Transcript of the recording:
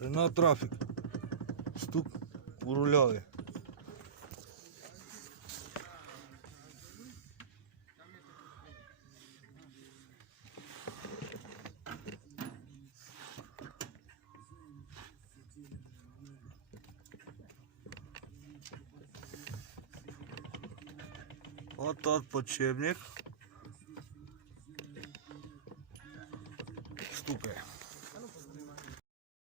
Ренат трафік. Стук у руляві. Вот тот подшипник стукає.